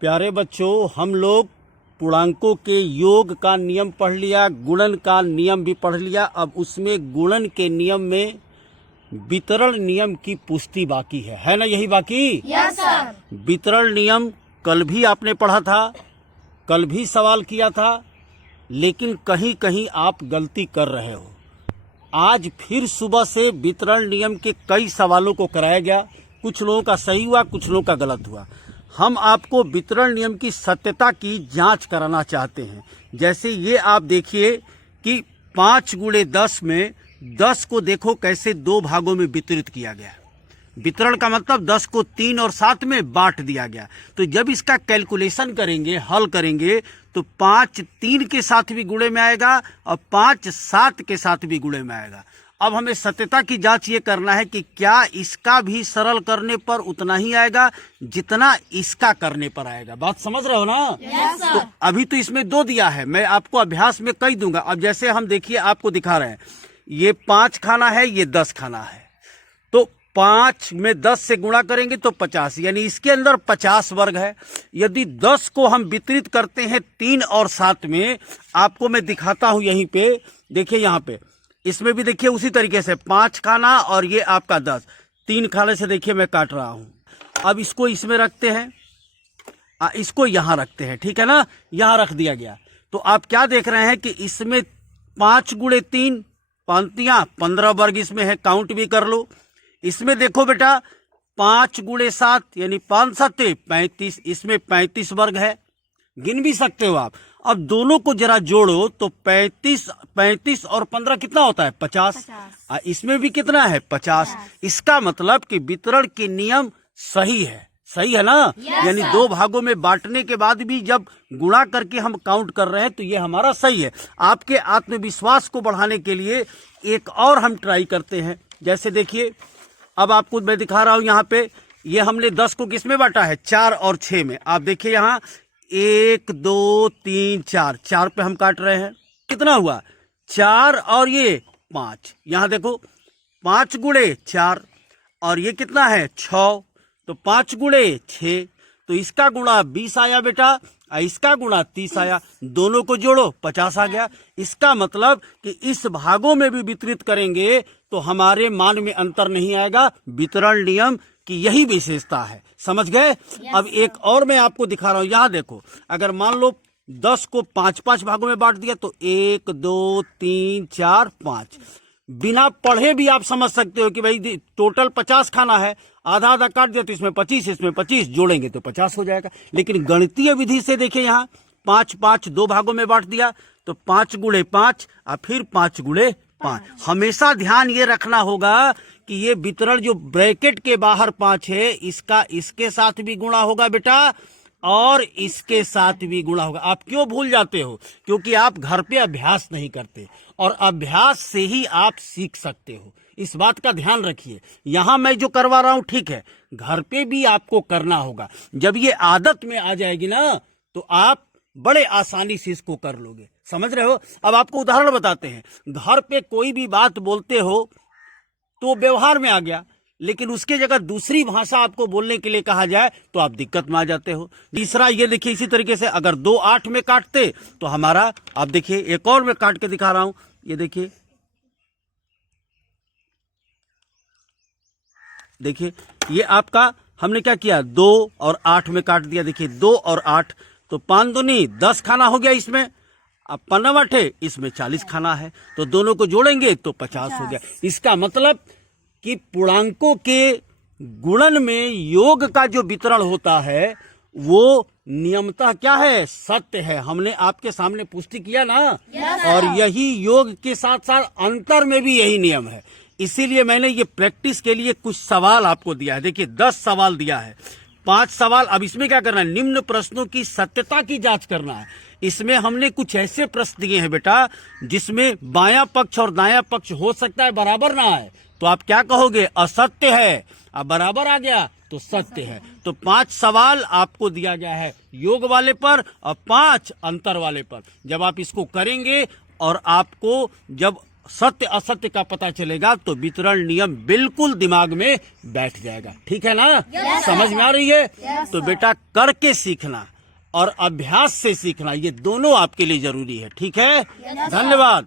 प्यारे बच्चों, हम लोग पूर्णांकों के योग का नियम पढ़ लिया, गुणन का नियम भी पढ़ लिया। अब उसमें गुणन के नियम में वितरण नियम की पुष्टि बाकी है ना? यही बाकी? Yes sir. वितरण नियम कल भी आपने पढ़ा था, कल भी सवाल किया था, लेकिन कहीं कहीं आप गलती कर रहे हो। आज फिर सुबह से वितरण नियम के कई सवालों को कराया गया। कुछ लोगों का सही हुआ, कुछ लोगों का गलत हुआ। हम आपको वितरण नियम की सत्यता की जांच कराना चाहते हैं। जैसे ये आप देखिए कि 5 गुणे 10 में 10 को देखो कैसे 2 भागों में वितरित किया गया। वितरण का मतलब 10 को 3 और 7 में बांट दिया गया। तो जब इसका कैलकुलेशन करेंगे, हल करेंगे, तो 5 3 के साथ भी गुणे में आएगा और 5 7 के साथ भी गुणे में आएगा। अब हमें सत्यता की जांच ये करना है कि क्या इसका भी सरल करने पर उतना ही आएगा जितना इसका करने पर आएगा। बात समझ रहे हो ना? Yes sir. तो अभी तो इसमें 2 दिया है, मैं आपको अभ्यास में कई दूंगा। अब जैसे हम देखिए आपको दिखा रहे हैं, ये 5 खाना है, ये 10 खाना है। तो 5 में 10 से गुणा करेंगे तो 50, यानी इसके अंदर 50 वर्ग है। यदि 10 को हम वितरित करते हैं 3 और 7 में, आपको मैं दिखाता हूं यहीं पे, देखिए यहां पे, इसमें भी देखिए उसी तरीके से 5 खाना और ये आपका 10, 3 खाने से देखिए मैं काट रहा हूं। अब इसको इसमें रखते हैं, इसको यहां रखते हैं, ठीक है ना? यहां रख दिया गया। तो आप क्या देख रहे हैं कि इसमें 5 गुणे 3 पंक्तियां, 15 वर्ग इसमें है, काउंट भी कर लो। इसमें देखो बेटा 5 गुणे 7 यानी 5 7 35, इसमें 35 वर्ग है, गिन भी सकते हो आप। अब दोनों को जरा जोड़ो तो 35 और 15 कितना होता है? 50। इसमें भी कितना है? 50। इसका मतलब कि वितरण के नियम सही है, सही है ना? यानी 2 भागों में बांटने के बाद भी जब गुणा करके हम काउंट कर रहे हैं तो ये हमारा सही है। आपके आत्मविश्वास को बढ़ाने के लिए एक और हम ट्राई करते हैं। जैसे देखिए, अब आपको मैं दिखा रहा हूं यहां पे, ये हमने 10 को किस में बांटा है? 4 और 6 में। आप देखिए यहां 1 2 3 4, 4 पे हम काट रहे हैं। कितना हुआ? 4 और ये 5। यहां देखो 5 गुणे 4 और ये कितना है? 6। तो 5 गुणे 6, तो इसका गुणा 20 आया बेटा, इसका गुणा 30 आया। दोनों को जोड़ो 50 आ गया। इसका मतलब कि इस भागों में भी वितरित करेंगे तो हमारे मान में अंतर नहीं आएगा। वितरण नियम की यही विशेषता है, समझ गए? अब एक और मैं आपको दिखा रहा हूं, यहां देखो, अगर मान लो 10 को 5-5 भागों में बांट दिया तो 1 2 3 4 5। बिना पढ़े भी आप समझ सकते हो कि भाई टोटल 50 खाना है, आधा आधा काट दिया तो इसमें 25, इसमें 25, जोड़ेंगे तो 50 हो जाएगा। लेकिन गणितीय विधि से देखिए, यहाँ 5-5 2 भागों में बांट दिया तो 5 गुणे 5 और फिर 5 गुणे 5। हमेशा ध्यान ये रखना होगा कि ये वितरण जो ब्रैकेट के बाहर 5 है, इसका इसके साथ भी गुणा होगा बेटा और इसके साथ भी गुणा होगा। आप क्यों भूल जाते हो? क्योंकि आप घर पे अभ्यास नहीं करते, और अभ्यास से ही आप सीख सकते हो। इस बात का ध्यान रखिए। यहां मैं जो करवा रहा हूं ठीक है, घर पे भी आपको करना होगा। जब ये आदत में आ जाएगी ना तो आप बड़े आसानी से इसको कर लोगे, समझ रहे हो? अब आपको उदाहरण बताते हैं। घर पे कोई भी बात बोलते हो तो व्यवहार में आ गया, लेकिन उसके जगह दूसरी भाषा आपको बोलने के लिए कहा जाए तो आप दिक्कत में आ जाते हो। तीसरा ये देखिए, इसी तरीके से अगर 2 8 में काटते तो हमारा, आप देखिए एक और मैं काट के दिखा रहा हूं, ये देखिए, देखिए ये आपका हमने क्या किया, 2 और 8 में काट दिया। देखिए 2 और 8 तो 5 दूनी 10 खाना हो गया इसमें। अब 15 इसमें 40 खाना है, तो दोनों को जोड़ेंगे तो 50 हो गया। इसका मतलब कि पूर्णांकों के गुणन में योग का जो वितरण होता है वो नियमतः क्या है? सत्य है। हमने आपके सामने पुष्टि किया ना। और यही योग के साथ साथ अंतर में भी यही नियम है। इसीलिए मैंने ये प्रैक्टिस के लिए कुछ सवाल आपको दिया है। देखिए 10 सवाल दिया है, 5 सवाल। अब इसमें क्या करना है? निम्न प्रश्नों की सत्यता की जांच करना है। इसमें हमने कुछ ऐसे प्रश्न दिए हैं बेटा जिसमें बायां पक्ष और दायां पक्ष हो सकता है बराबर ना आए, तो आप क्या कहोगे? असत्य है। अब बराबर आ गया तो सत्य है। तो 5 सवाल आपको दिया गया है योग वाले पर और 5 अंतर वाले पर। जब आप इसको करेंगे और आपको जब सत्य असत्य का पता चलेगा तो वितरण नियम बिल्कुल दिमाग में बैठ जाएगा। ठीक है ना? समझ में आ रही है? तो बेटा करके सीखना और अभ्यास से सीखना, ये दोनों आपके लिए जरूरी है। ठीक है? धन्यवाद।